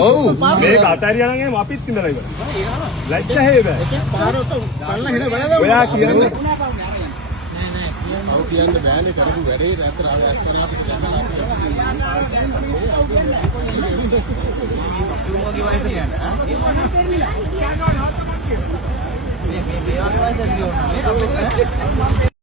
ඔව් මේක අතරියා නම් අපිත් ඉඳලා ඉවර. ලැජ්ජ හේබ. ඔයා කියන්නේ ඔව් කියන්නේ බෑනේ කරපු වැඩේ ඇත්තට අපිට දැනලා තුමෝගේ වයස කියන්නේ මේ වගේ වයසදී ඕනනේ අපිට